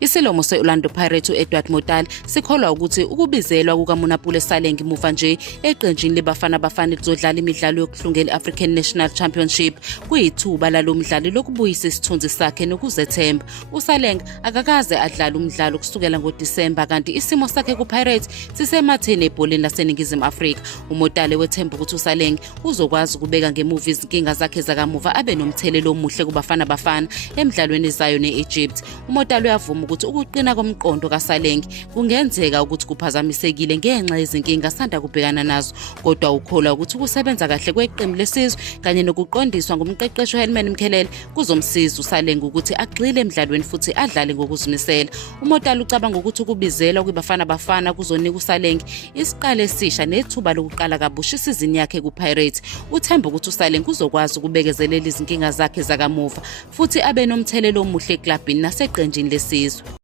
Isilomo se-Orlando Pirates u-Edward Motale sikholwa ukuthi ukubizelwa kukaMonapule Saleng muva nje eqenjini leBafana Bafana elizodlala imidlalo yokuhlungela i-African National Championship kuyithuba lalo mdlali lokubuyisa isithunzi sakhe nokuzethemba. USaleng akakaze adlale umdlalo kusukela ngoDisemba kanti isimo sakhe ku-Pirates sisematheni ebholeni laseNingizimu Afrika. uMotale wethemba ukuthi uSaleng uzokwazi ukubeka ngemuva izinkinga zakhe zakamuva abe nomthelelo omuhle kuBafana Bafana emidlalweni zayo ne-Egypt. uMotale uyavuma ukuthi ukuqina komqondo kaSaleng kungenzeka ukuthi kuphazamisekile ngenxa yezinkinga asanda kubhekana nazo, kodwa ukholwa ukuthi ukusebenza kahle kweqembu lesizwe kanye nokuqondiswa ngumqeqeshi uHelman Mkhelele kuzomsiza uSaleng ukuthi agxile emidlalweni futhi adlale ngokuzimisela. uMotale ucabanga ukuthi ukubizelwa kweBafana Bafana kuzonika uSaleng isiqalo esisha nethuba lokuqala kabusha isizini yakhe kuPirates. Uthemba ukuthi uSaleng uzokwazi ukubekezelela izinkinga zakhe zakamuva futhi abe nomthelelo omuhle eklabhini naseqenjini lesizwe.